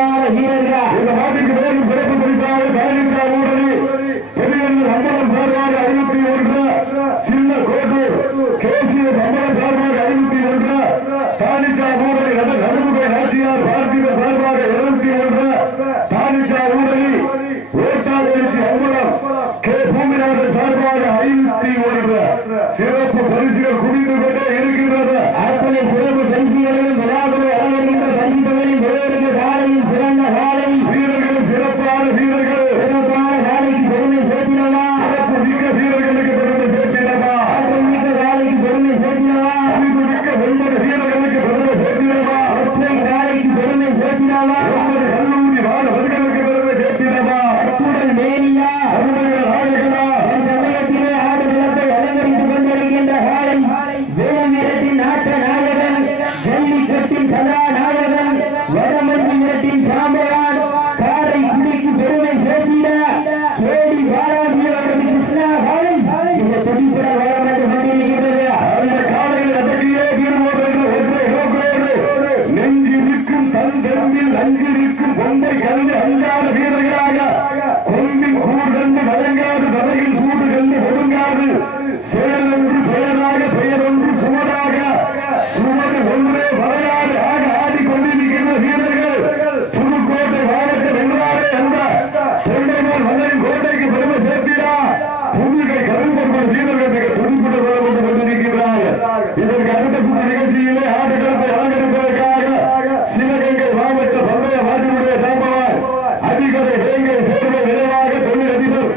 சிறப்பான வீரர்கள் இந்த மாட்டுக்கு வேறு சிறப்பு பரிசாக தானிக்கா ஊரடி பெரியவர்கள் சம்பளம் சார்பாக 51 சின்ன கோட்டூர் கேசிய சம்பளம் சார்பாக 51 தானிக்கா ஊரடி நடுமுகை நாச்சியார் பார்த்திப சார்பாக 21 தானிக்கா ஊரடி ஓட்டாளருக்கு அம்பலம் கே பூமிநாதன் சார்பாக 51 சிறப்பு பரிசுகள் குவிந்து கொண்டே இருக்கின்றது. அத்தனை சிறப்பு பரிசுகளிலும் விழாக்களை அலங்கரிக்கின்ற பரிசுகளின் வேறு காலையில் சிறந்த காலை வீரர்கள் சிறப்பான வீரர்கள் சிறப்பான காலைக்கு பெருமை சேர்த்தினவா சிறப்பு மிக்க வீரர்களுக்கு பெருமை சேர்த்தினவா ஆற்றல் மிக்க காலைக்கு பெருமை சேர்த்தினவா அறிவு மிக்க 9 வீரர்களுக்கு பெருமை சேர்த்தினவா ஒற்றை காலைக்கு பெருமை சேர்த்தினவா 9 கல்லூரி மாணவர்களுக்கு பெருமை சேர்த்தினவா அத்துடன் மேனியா அவர்கள் நாயகனா என் சமயத்திலே ஆடு நிலத்தை அலங்கரித்துக் கொண்டிருக்கின்ற காலை வேலவீரத்தின் நாட்ட நாயகன் ஜல்லிக்கட்டின் கதாநாயகன் வடமஞ்சி நிலத்தின் சாம்பவான் காரைக்குடிக்கு பெருமை சேர்த்திட கேடி பாலாஜி அவரது கிருஷ்ணா காலை இந்த துடிப்புற வளர்ந்து கொண்டிருக்கிறது. அந்த காலையில் அதற்கே தீர்வோடு ஒன்றை நோக்கோடு நெஞ்சிருக்கும் தந்தெம்பில் அஞ்சிருக்கும் பொம்பை கல்வி அஞ்சாத வீரர்களாக கொம்பின் கூடு கண்டு வழங்காது தலையில் கூடு கண்டு ஒடுங்காது செயலொன்று பெயராக பெயரொன்று சுவராக சுவடு ஒன்றே வரையாது ஆக ஆடிக்கொண்டிருக்கின்ற வீரர்கள் புதுக்கோட்டை மாவட்டம் வென்றாரே என்ற தொண்டைமான் மன்னரின் கோட்டைக்கு பெருமை சேர்த்தீரா புதுகை கரும்பொருள் வீரர்கள் துடிப்புட கொண்டு கொண்டிருக்கிறார்கள். இதற்கு அடுத்த சுற்று நிகழ்ச்சியிலே ஆடுகளத்தை அலங்கரிப்பதற்காக சிவகங்கை மாவட்ட பந்தய மாற்றினுடைய சாம்பவான் அதிகரை வேங்கை சேர்வை நினைவாக தொழில் அதிபர்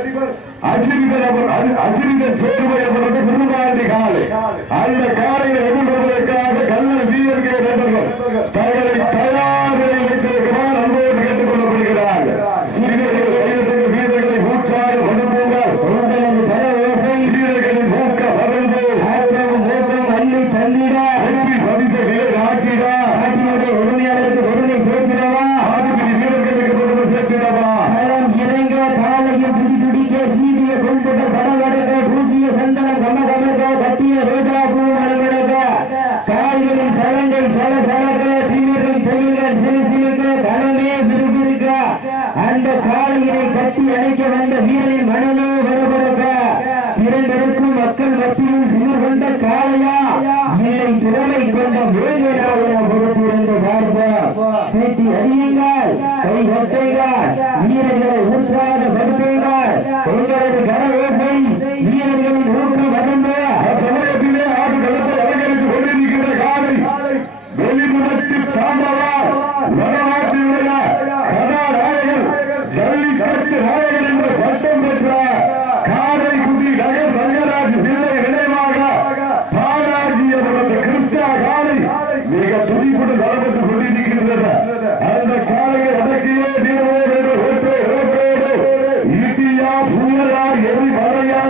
அசிரிதன் சேர்வை என்பது குருமாண்டி காலை அந்த காலையை எதிர்கொள்வதற்காக கல்லூரி வீரர்கள் தங்களை தயார் நிலையில் வைத்திருக்கிறார் அன்போடு கேட்டுக் கொள்ளப்படுகிறார்கள். வீரர்களை ஊற்றாக கொண்டுபோங்கள் வீரர்களின் ஊக்க பகிர்ந்து அள்ளி தள்ளிட வெற்றி பதித்த வீரர் ஆக்கிடா நாட்டினுடைய உரிமையாளருக்கு பெருமை சேர்க்கிறவா ஆதிபதி வீரர்களுக்கு பெருமை சேர்க்கிறவா களம் இறங்க காலையில் துடி துடிக்க சீடிய கொள்பட்ட படவடக்க பூசிய சந்தனம் கமகமக்க கட்டிய ரோஜா பூ மலர்வழக்க கால்களின் சலங்கை சல சலக்க தீவிரம் தொழில்கள் சிறுசிறுக்க களமே விறுவிறுக்க அந்த காலையினை கட்டி அழைக்க வந்த வீரரின் மனநோ வரவழக்க இரண்டருக்கும் மக்கள் மத்தியில் திமிர் கொண்ட காளையா இல்லை திறமை கொண்ட வேலையாக பொறுத்திருந்த பார்ப்போம் சீட்டி அறியுங்கள் கை கொட்டைகள் வீரர்களை உற்சாகப்படுத்துங்கள் உங்களது கரவோசை வீரர்களின் ஊக்கம் வளர்ந்து சமயத்திலே ஆடு களத்தை அலங்கரித்துக் கொண்டிருக்கின்ற காலை வெளிமுகத்து சாம்பவான் வடநாட்டினுடைய கதாநாயகன் ஜல்லிக்கட்டு நாயகன் என்ற பட்டம் பெற்ற காரைக்குடி நகர் ரங்கராஜ் பிள்ளை நினைவாக பாலாஜி அவரது கிருஷ்ணா காலை மிக துடிப்புடன் வளர்ந்து கொண்டிருக்கின்றது. அந்த காலையை அடக்கியே தீர்வோடு ஓட்டோடு இந்தியா புயலா எரி மறையா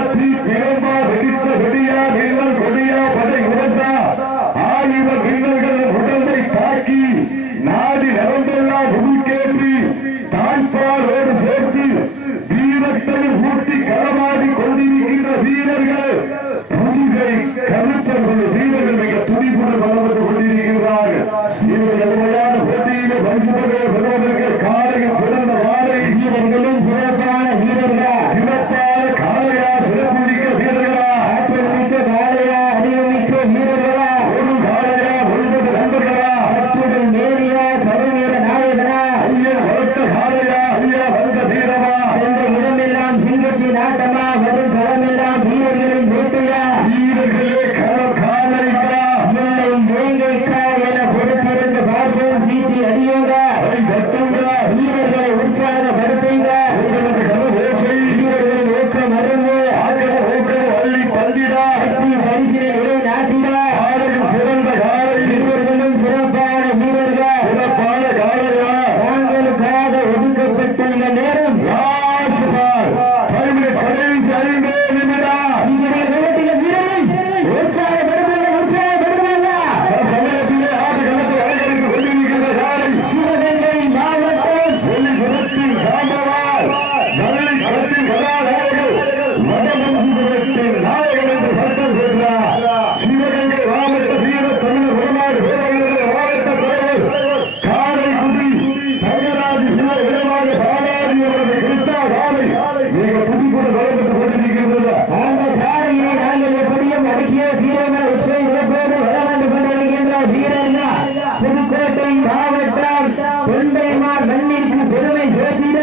கொண்டைமா மண்ணிற்கு பெருமை சேர்த்திட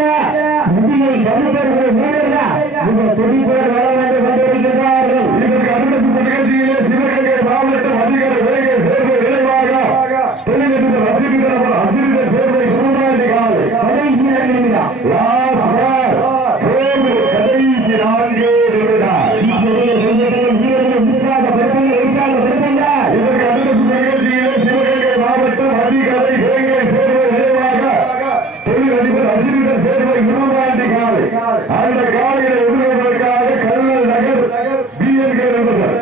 முதியை கருப்பர்கள் வீரர்களா இந்த துடிப்போர் வளம் வந்து கொண்டிருக்கிறார்கள். இதற்கு அடுத்த பகுதியிலே சிவகங்கை மாவட்டம் அதிகார வேலை சேர்வை விளைவாக தொழிலதிபர் அசிரிதர் சேர்வை குருநாதி காலை கடைசி நிமிடம் கடைசி 4 நிமிடம் உற்சாகப்படுத்துங்கள். இதற்கு அடுத்த பகுதியிலே சிவகங்கை மாவட்டம் அதிகாரை வேலை சேர்வை விளைவாக தொழிலதிபர் அசிரிதர் சேர்வை குருநாதி காலை அந்த காலையை எதிர்கொள்வதற்காக கல்லல் நகர் BNK நண்பர்கள்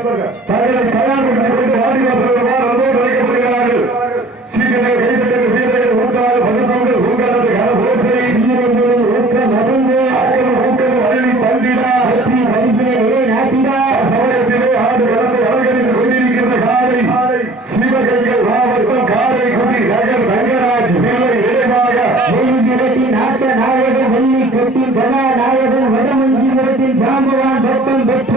தங்களை தயார்படுத்திக் கொண்டு வாடிவாசல்வார் அன்போடு அழைக்கப்படுகிறார்கள். சீக்கிரம் கைத்தட்டல் வீரர்கள் ஊக்காத பகுதியோடு ஊக்காத கரபோசை வீரர்கள் ஊக்கம் மருந்து ஊக்கம் அள்ளி தந்திடா வெற்றி பரிசிலே நாட்டிடா சமயத்திலே ஆண்டு கடந்து அலங்கரித்துக் கொண்டிருக்கின்ற காலை சிவகங்கை மாவட்டம் காரைக்குடி நகர் ரங்கராஜ் பிள்ளை விரைவாக நாட்ட நாயகன் வெள்ளி கட்டி கதாநாயகன் வடமஞ்சிபுரத்தின் ஜாம்பவான் பட்டம் பெற்ற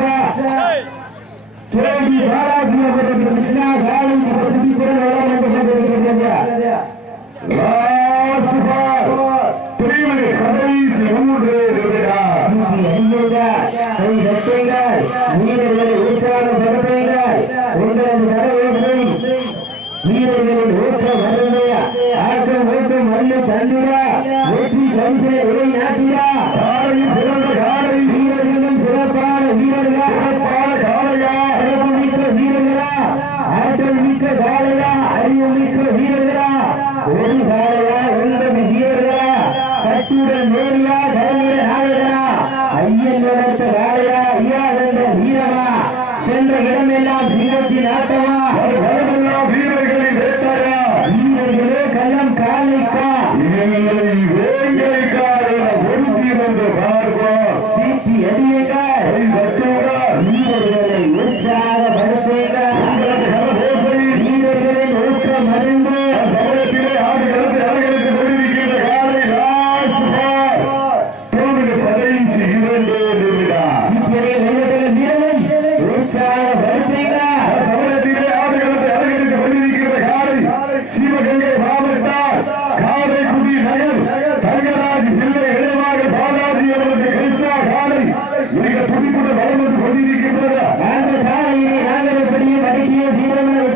கேடி பாலாஜி அவர்கள் கிருஷ்ணா காலேஜ் பகுதிக்குள் வளம் வந்து கொண்டிருக்கிறது. கடைசி 3 வீரர்களை உற்சாகப்படுத்துங்கள். உங்களது கரவேசை வீரர்களின் ஊக்க மருந்து ஆக்கம் ஊக்கம் மல்லு தந்திரா வெற்றி பரிசை விலை நாட்டியா வீரர்களும் சிறப்பான வீரர்களா சிறப்பு மிக்க வீரர்களா ஆற்றல் மிக்க காலையா அறிவு மிக்க வீரர்களா ஒரு காலையா 9 வீரர்களா கட்டுடன் மேலியா கலைஞர நாயகனா ஐயன் வளர்த்த காலையா ஐயா என்ற வீரமா சென்ற இடமெல்லாம் சிங்கத்தின் ஆட்டமா வீரர்களின் வேட்டாயா வீரர்களே கள்ளம் காலைக்கா சீட்டி அடியுங்கள் வீரர்களை உற்சாகப்படுத்துங்கள் வீரர்களின் ஊக்க மருந்து சிவகங்கை மாவட்டம் காரைக்குடி நகர் ரங்கராஜ் பிள்ளை விரைவாக பாலாஜி அவர்களுக்கு கிருஷ்ணா காலை மிக துடிப்புடன் வளம் வந்து கொண்டிருக்கின்றது. அந்த காலையிலே நாங்கள் எப்படியும் அடக்கிய வீரர்கள்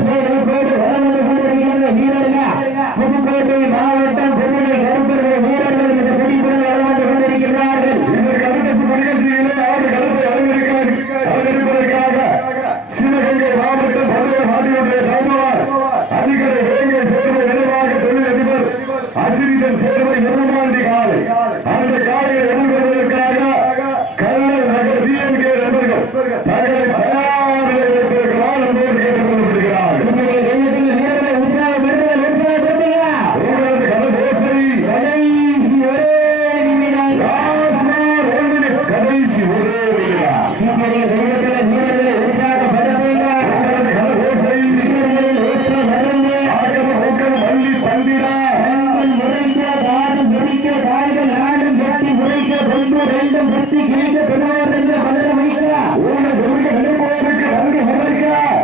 வளம் வந்து கொண்டிருக்கின்ற வீரர்கள் புதுக்கோட்டை மாவட்டம் புதுவை கருப்பர்கள் வீரர்கள் இந்த துடிப்புடன் வளம் வந்து கொண்டிருக்கிறார்கள். இதற்கு அடுத்த நிகழ்ச்சியிலே ஆறு களத்தை அலங்கரிப்பதற்காக சிவகங்கை மாவட்டம் பல்வேறு மாநிலங்களுடைய தலைவர் அதிகாரி வேங்கை சேர்வை நினைவாக தொழிலதிபர் அசிரிதன் சேர்வை நிர்மாண்டி காலை அந்த காலையை எதிர்கொள்வதற்காக கல்லல் நகர் BNK நண்பர்கள் தங்களை தயார் நிலையில் வைத்திருக்கிறார் என்போடு கேட்டுக் கொள்ளப்படுகிறார்கள். உங்களது கலபோசை கடைசி ஒரே நிமிடம்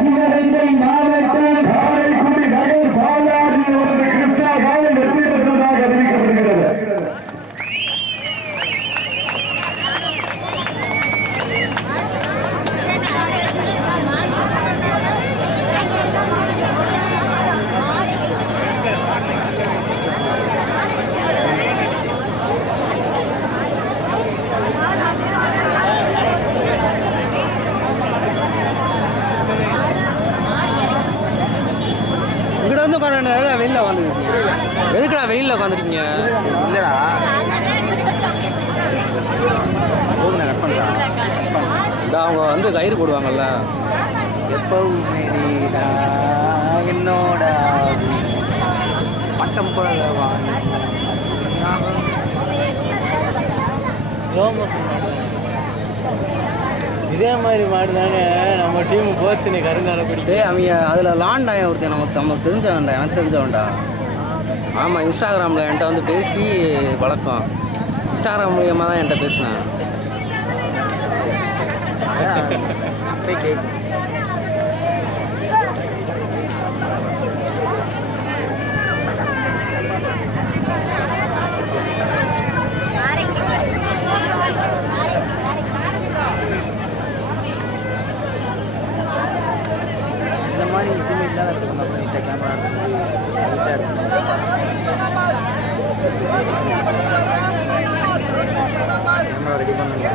சிவகங்கை மாவட்டம் காரைக்குடி நகர் பாலாஜி அவரது கிருஷ்ணா காலை வெற்றி பெற்றதாக அறிவிக்கப்படுகிறது. இங்கிட்ட வந்து உட்காந்து வெயிலில் உட்காந்துருக்கீங்க. எதுக்குடா வெயிலில் உட்காந்துருக்கீங்க? இல்லைடா போதுண்ணா கட் பண்ணுறா. இந்த அவங்க வந்து கயிறு போடுவாங்கல்ல எப்பவுமே என்னோட பட்டம் போடவா இதே மாதிரி மாடு தானே நம்ம டீம் போச்சு. நீ கருங்கால பிடிக்க அவங்க அதில் லாண்டாயம் ஒருத்தன் நமக்கு தெரிஞ்சவன்டா, எனக்கு தெரிஞ்சவன்டா. ஆமாம், இன்ஸ்டாகிராமில் என்கிட்ட வந்து பேசி பழக்கம். இன்ஸ்டாகிராம் மூலியமாக தான் என்கிட்ட பேசினேன். ரெடி பண்ணுங்க.